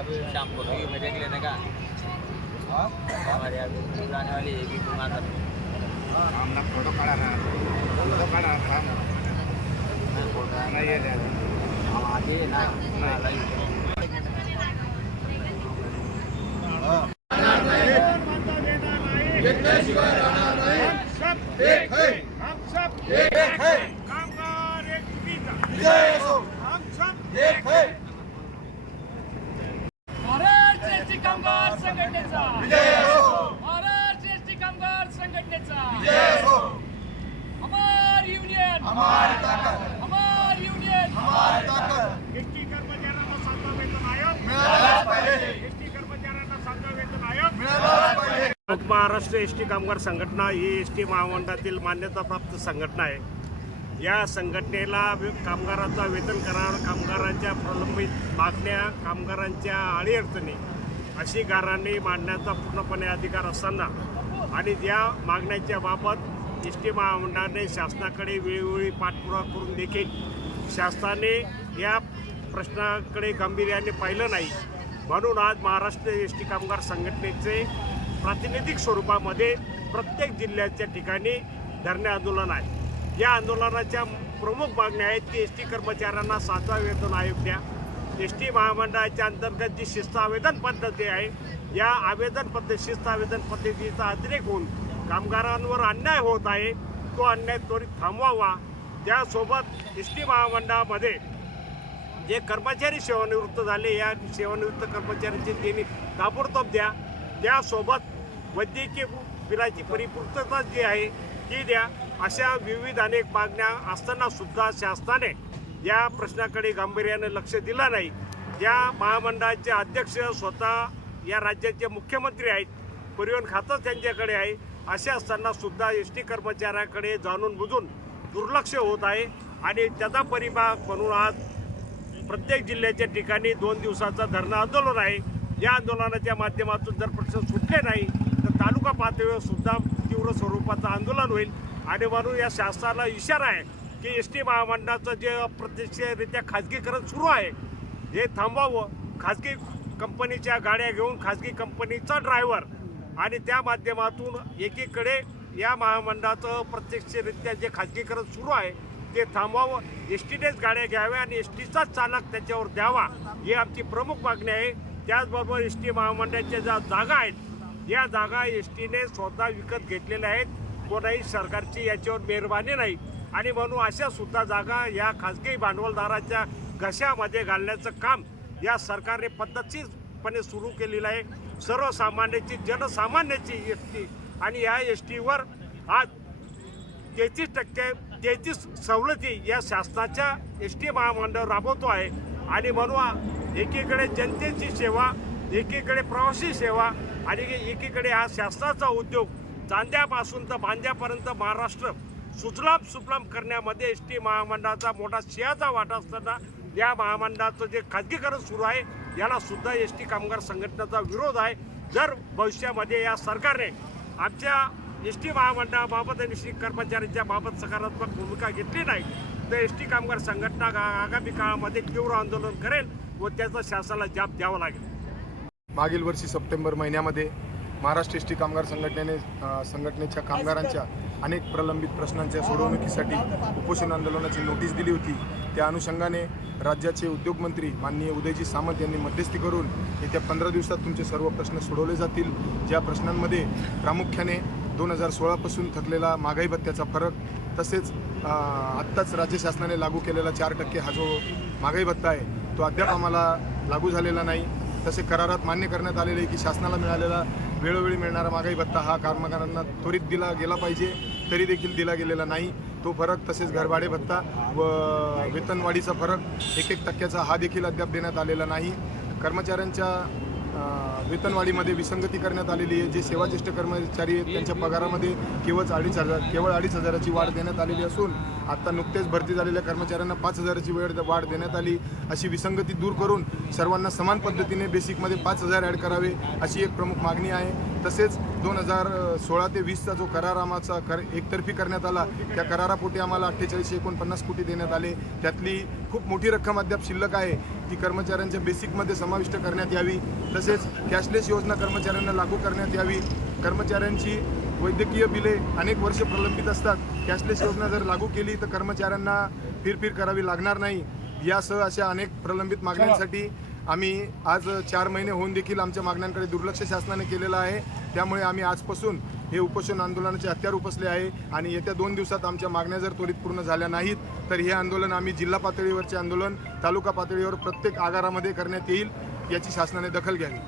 अभी शाम को टीवी में देख लेने का। हमारे अभी जाने वाली है कि दुकान आमना फोटो काढा ना? फोटो काढा ना नाही आहे. हम आते हैं ना। हाँ, लाइव महाराष्ट्र एसटी कामगार संघटनेचा महाराष्ट्र एसटी कामगार संघटनेचा हमार युनियन हमार युनियन एसटी कर्मचाऱ्यांना सातवा वेतन आयोग एसटी कर्मचाऱ्यांना सातवा वेतन आयोग महाराष्ट्र एस टी कामगार संघटना ही एस टी महामंडळातील मान्यताप्राप्त संघटना आहे. या संघटनेला कामगारांचा वेतन करार कामगारांच्या प्रलंबित मागण्या कामगारांच्या अडीअडचणी अशी गारांनी मांडण्याचा पूर्णपणे अधिकार असताना आणि या मागण्यांच्या बाबत एस टी महामंडळाने शासनाकडे वेळोवेळी पाठपुरावा करून देखील शासनाने या प्रश्नाकडे गांभीर्याने पाहिलं नाही. म्हणून आज महाराष्ट्र एस टी कामगार संघटनेचे प्रातिनिधिक स्वरूपामध्ये प्रत्येक जिल्ह्याच्या ठिकाणी धरणे आंदोलन आहे. या आंदोलनाच्या प्रमुख मागण्या आहेत की एस टी कर्मचाऱ्यांना सातवा वेतन आयोग द्या. एस टी महामंडळाच्या अंतर्गत जी शिस्त आवेदन पद्धती आहे या आवेदन पद्धती शिस्त आवेदन पद्धतीचा अतिरेक होऊन कामगारांवर अन्याय होत आहे तो अन्याय त्वरित थांबवावा. त्यासोबत एस टी महामंडळामध्ये जे कर्मचारी सेवानिवृत्त झाले या सेवानिवृत्त कर्मचाऱ्यांची देणी ताबडतोब द्या. त्यासोबत वैद्यकीय बिलाची परिपूर्तता जी आहे ती द्या. अशा विविध अनेक मागण्या असताना सुद्धा शासनाने या प्रश्नाकडे गांभीर्याने लक्ष दिलं नाही. या महामंडळाचे अध्यक्ष स्वतः या राज्याचे मुख्यमंत्री आहेत परिवहन खातं त्यांच्याकडे आहे. असे असताना सुद्धा एस टी कर्मचाऱ्याकडे जाणून बुजून दुर्लक्ष होत आहे आणि त्याचा परिभाग म्हणून आज प्रत्येक जिल्ह्याच्या ठिकाणी दोन दिवसाचा धरणं आंदोलन आहे. या आंदोलनाच्या माध्यमातून जर प्रश्न सुटले नाही तर तालुका पातळीवर सुद्धा तीव्र स्वरूपाचं आंदोलन होईल. आणि म्हणून या शासनाला इशारा आहे की एस टी महामंडळाचं जे अप्रत्यक्षरित्या खाजगीकरण सुरू आहे हे थांबवावं खाजगी कंपनीच्या गाड्या घेऊन खाजगी कंपनीचा ड्रायव्हर आणि त्या माध्यमातून एकीकडे या महामंडळाचं प्रत्यक्षरित्या जे खाजगीकरण सुरू आहे ते थांबवावं एस टीनेच गाड्या घ्याव्या आणि एस टीचाच चालक त्याच्यावर द्यावा ही आमची प्रमुख मागणी आहे. त्याचबरोबर एस टी महामंडळाच्या ज्या जागा आहेत या जागा एस टीने स्वतः विकत घेतलेल्या आहेत. कोणाही सरकारची याच्यावर मेहरबानी नाही. आणि म्हणून अशा सुद्धा जागा या खाजगी भांडवलदाराच्या घशामध्ये घालण्याचं काम या सरकारने पद्धतशीरपणे सुरू केलेलं आहे. सर्वसामान्याची जनसामान्याची एस टी आणि या एस टीवर आज तेहतीस टक्के तेहतीस सवलती या शासनाच्या एस टी महामंडळ राबवतो आहे. आणि म्हणून एकीकडे जनतेची सेवा एकीकडे प्रवासी सेवा आणि एकीकडे हा शासनाचा उद्योग चांद्यापासून तर बांद्यापर्यंत महाराष्ट्र सुजलाम सुफलाम करण्यामध्ये एस टी महामंडळाचा मोठा सिंहाचा वाटा असताना या महामंडळाचं जे खाजगीकरण सुरू आहे याला सुद्धा एस टी कामगार संघटनेचा विरोध आहे. जर भविष्यामध्ये या सरकारने आमच्या एस टी महामंडळाबाबत आणि एस टी कर्मचाऱ्यांच्या बाबत सकारात्मक भूमिका घेतली नाही तर एस टी कामगार संघटना आगामी काळामध्ये तीव्र आंदोलन करेल व त्याचा शासनाला जाब द्यावा लागेल. मागील वर्षी सप्टेंबर महिन्यामध्ये महाराष्ट्र एस टी कामगार संघटनेने संघटनेच्या कामगारांच्या अनेक प्रलंबित प्रश्नांच्या सोडवणुकीसाठी उपोषण आंदोलनाची नोटीस दिली होती. त्या अनुषंगाने राज्याचे उद्योगमंत्री माननीय उदयजी सामंत यांनी मध्यस्थी करून येत्या पंधरा दिवसात तुमचे सर्व प्रश्न सोडवले जातील. ज्या प्रश्नांमध्ये प्रामुख्याने दोन हजार सोळापासून थकलेला महागाई भत्त्याचा फरक तसेच आत्ताच राज्य शासनाने लागू केलेला चार टक्के हा जो महागाई भत्ता आहे तो अद्याप आम्हाला लागू झालेला नाही. तसे करारात मान्य करण्यात आलेले की शासनाला मिळालेला वेळोवेळी मिळणारा महागाई भत्ता हा कामगारांना त्वरित दिला गेला पाहिजे तरी देखील दिला गेलेला नाही. तो फरक तसेच घरभाडे भत्ता व वेतनवाढीचा फरक एक एक टक्क्याचा हा देखील अद्याप देण्यात आलेला नाही. कर्मचाऱ्यांच्या वेतनवाढीमध्ये विसंगती करण्यात आलेली आहे. जे सेवाज्येष्ठ कर्मचारी आहेत त्यांच्या पगारामध्ये केवळ अडीच हजार केवळ अडीच हजाराची वाढ देण्यात आलेली असून आता नुकतेच भरती झालेल्या कर्मचाऱ्यांना पाच हजाराची वेळ वाढ देण्यात आली. अशी विसंगती दूर करून सर्वांना समान पद्धतीने बेसिकमध्ये पाच हजार ॲड करावे अशी एक प्रमुख मागणी आहे. तसेच दोन हजार सोळा ते वीसचा जो करार आमाचा कर एकतर्फी करण्यात आला त्या करारापोटी आम्हाला अठ्ठेचाळीसशे एकोणपन्नास कोटी देण्यात आले. त्यातली खूप मोठी रक्कम अद्याप शिल्लक आहे ती कर्मचाऱ्यांच्या बेसिकमध्ये समाविष्ट करण्यात यावी. तसेच कॅशलेस योजना कर्मचाऱ्यांना लागू करण्यात यावी. कर्मचाऱ्यांची वैद्यकीय बिले अनेक वर्ष प्रलंबित असतात. कॅशलेस योजना जर लागू केली तर कर्मचाऱ्यांना फिरफिर करावी लागणार नाही. यासह अशा अनेक प्रलंबित मागण्यांसाठी आम्ही आज चार महिने होऊन देखील आमच्या मागण्यांकडे दुर्लक्ष शासनाने केलेलं आहे. त्यामुळे आम्ही आजपासून हे उपोषण आंदोलनाचे हत्यार उपसले आहे आणि येत्या दोन दिवसात आमच्या मागण्या जर त्वरित पूर्ण झाल्या नाहीत तर हे आंदोलन आम्ही जिल्हा पातळीवरचे आंदोलन तालुका पातळीवर प्रत्येक आगारामध्ये करण्यात येईल याची शासनाने दखल घ्यावी.